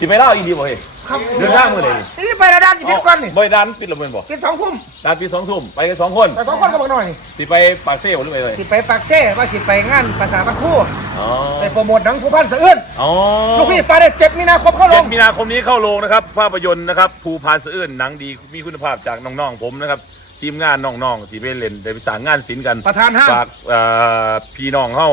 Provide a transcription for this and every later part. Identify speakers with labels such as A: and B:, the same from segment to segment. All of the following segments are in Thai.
A: สิไปเล่าอีกดีบ่เฮ้ย
B: ครับ
A: เดินทางมื้อใดนี่
B: นี่ไประดับที่พิษก่อนนี่
A: บ่ได้ดันปิดละเมินบ่
B: พิษสองทุ่ม
A: ดันปีสองทุ่มไปกันสองคน
B: ไปสองคนก็บอกหน่อย
A: สิไปปากเซ่บ่หรือไปเลย
B: สิไปปากเซ่ว่าสิไปงานภาษาบันคู่
A: อ๋อ
B: ไปโปรโมทหนังผู้พันสะอื้น
A: อ๋อ
B: ลูกพี่ฟ้าได้เจ็ดมีนาคมเข้าล
A: เจ็
B: ง
A: ดมีนาคมนี้เข้าโรงนะครับภาพยนตร์นะครับภูพานสะอื้นหนังดีมีคุณภาพจากน้องๆผมนะครับทีมงานน้องๆที่ไปเล่นได้ไปสร้างงานศิลป์กัน
B: ประธานห้าง
A: ฝากเอ่อพี่น้องเฮา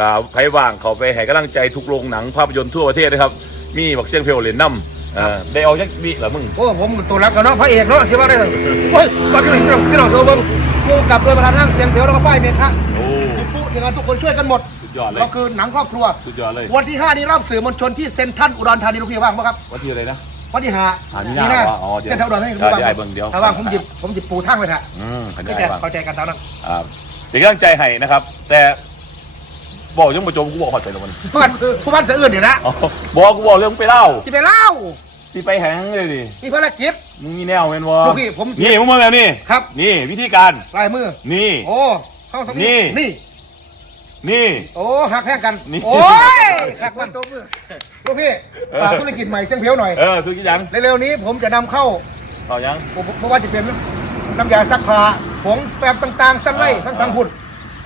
A: กับไผว่างเขาไปให้กำลังใจทุกโรงหนังภาพยนตร์ทั่วประเทศนะครับ มีบักเชียงเพลเล่นน้ำเอ่อได้ออกจากวิเหรอมึง
B: โอ้ผมตัวรักกับน้องพระเอกเนาะคิดว่าได้เลยโอ้ยตอนที่พี่น้องพี่น้องโทรเบิ้งกูกับโดยประธานห้างเสียงเพียวแล้วก็ฝ้ายเมฆะ
A: โอ้
B: ผู้ทีมงานทุกคนช่วยกันหมด
A: สุดยอดเลย
B: ก็คือหนังครอบครัว
A: สุดยอดเลย
B: วันที่ 5 นี้รอบสื่อมวลชนที่เซ็นทรัลอุดรธานีลูกพี่ว่างปะครับ
A: วันที่อะไรนะ
B: วันที่ห้า
A: อ่ามีหน้าว่ะอ๋อเดี๋ยว
B: เซ็นทรัลอุดรธานี
A: เดี๋ยวเดี๋ยวไอ้เบิ่งเดี๋ยว
B: ถ้าว่างผมหยิบผมหยิบปูทั้งเลยฮะ
A: อืมเข้า
B: ก็
A: ใจ
B: จะ
A: ว่า
B: เข้าใจกันตามนั้น
A: อ่าเป็นกำลังใจให้นะครับ แต่ บอกยังบ่จบกูบอกขอใส่ลงมัน
B: เพื่อนผู้พันเสืออื่นนี่นะ
A: อ๋อบอกกูบอกเรื่องไปเล่า
B: ที่ไปเล่า
A: สิไปแหงเลยดิ
B: มีภารกิจ
A: มึงมีแนวแม่นบ่
B: ลูกพี่ผมเสีย
A: นี่มึงมาแบบนี้
B: ครับ
A: นี่วิธีการ
B: ลายมือ
A: นี่
B: โอ้เข้าตรง
A: นี่
B: นี้นี่
A: นี่
B: โอ้หักแห้งกัน
A: นี่
B: โอ้ยหักมันตัวมือลูกพี่ฝากธุรกิจใหม่เสียงเพียวหน่อย
A: เออคือกี่ยัง
B: เร็วๆนี้ผมจะนำเข้า
A: ต่อยัง
B: ผมเพราะว่าจะเป็นน้ำยาซักผ้าผงแฟบต่างๆสั้นไล่ทั้งฟังพุ่น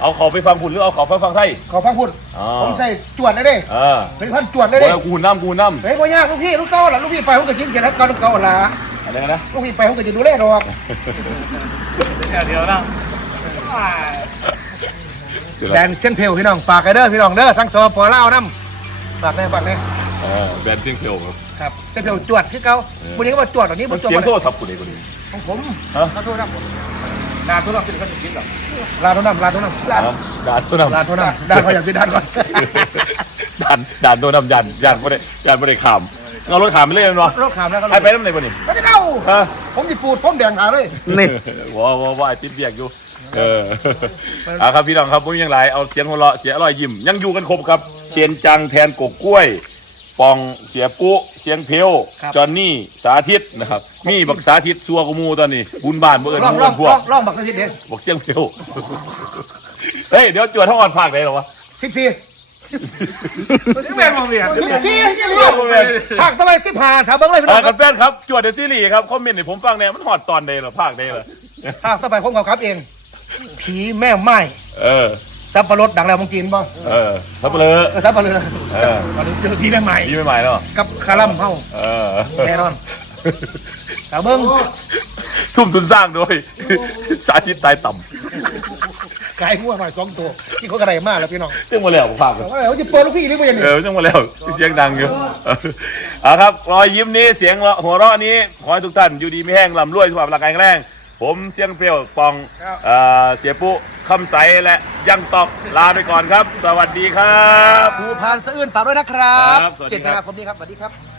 A: เอาเขาไปฟังคุณหรือเอาเขาฟังฟังไทย
B: ขอฟังพุ่น
A: อ๋อ
B: ผมใส่จวดเลยเด้
A: เออ
B: เป็นพันจวดเลย
A: โอ้
B: เด้
A: ยกูน้ำกูน้ำ
B: เฮ้ยพ่อยากลูกพี่ลูกเก้าล่ะลูกพี่ไปผมก็ยิงเสียแล้วเก้าลูกเก้าล่ะ
A: อะไรกันนะ
B: ลูกพี่ไปผมก็จะดูแลดอก
A: เดี๋ยวนะ
B: แดนเส้นเพลพี่น้องฝากกันเด้อพี่น้องเด้อทั้งสปลาวน้ำฝากแน่ฝากแน่
A: เออแบนเสียงเพลวครับ
B: ครับเส้นเพลจวดคือเก่าวันนี้ก็ว่าจวดอันนี้
A: มั
B: มันนจวด
A: เสียง
B: มา
A: โทรศัพท์กูนี่กูนี่
B: ของผม
A: ฮะ
B: ขอโทษครับ ลาโทษน้ำเป็นคนกินหรอลาโทษน้ำลาโทษน้ำลา
A: ด่านตัวน้ำ
B: ลาโทษน้ำด่านเขาอยากเป็นด่านก่อน
A: ด่านด่านตัวน้ำยันยันไม่ได้ยันไม่ได้ขามเอารถขามไปเลยมั้ย
B: รถขามแล้วก็
A: ให้ไปน้ำไหนบ่นี่
B: ก็จะเล่า
A: ฮะ
B: ผมจะปูดผมแดงหาเลย
A: นี่ว้าวว้าวว้าวไอ้ติ๊บเบียกอยู่เออเอาครับพี่น้องครับผมยังไรเอาเสียงหัวเราะเสียงอร่อยยิ้มยังอยู่กันครบครับ เชียนจังแทนกกกล้วย ปองเสียปุ๊เสียงเพลวจอนนี่สาธิตนะครับมีบักสาธิตซัวกูมูตอนนี้บุญบ้านเมื่อเอิญ
B: ล่อง
A: มู
B: ล่
A: กั
B: อง
A: นพว
B: ล่
A: ก
B: องล่องบักสะทิดเด้
A: บอกเสียงเพลวเฮ้ยเดี๋ยวจวดท้องอ่อนภาคไหนหรอวะ
B: สิบสี่
C: แม่มองเรียน
B: สิบสี่ยังเรียกภาคทำไมสิบห้าถามเบิ้งเลยพี่น้
A: อ่า
B: องค
A: กั
B: รั
A: บบแฟนครับจวดเดอะซีรีส์ครับคอมเมนต์ให้ผมฟังแน่มันหอดตอนใดเหรอภาคใดเหรอ
B: ภาคต่อไปผมกับครับเอง ผีแม่ไม้
A: เออ
B: สับปะรดดังแล้วมึงกินบ่
A: เออทับเลย
B: เออสับปะเรือ
A: เออ
B: มาดูเจอผีแม่ไม้
A: ยี่ไม่ใหม่เนาะ
B: กับคารัมเฮา
A: เออ
B: แน่นอนถามเบิ้ง
A: ทุ่มทุนสร้างโดย สาธิตตายต่
B: ขายงัวหน่อยสองตัวที่เขากระไรมากแล้วพี่น้องำ
A: ซึ่งมาแล้วผมฝากกัน
B: ว่าเขาจะเปิดลูกพี่หรือไม่ยังไง
A: เออซึ่งมาแล้วเสียงดังอยู่เออเอาครับรอยยิ้มนี้เสียงหัวเราะนี้ ขอให้ทุกท่านอยู่ดีไม่แห้งลำรวยสุขภาพร่างกายแข็งแรง ผมเสียงเปรี้ยวปองเอ่อเสียปุ๊คำใสและยังตอกลาไปก่อนครับ สวัสดีครับ
B: ภูพานสะอื้นฝากด้วยนะครับ
A: ครับสวัสดี
B: เจ็ด
A: ครับ
B: มีนาคมนี้ครับสวัสดีครับ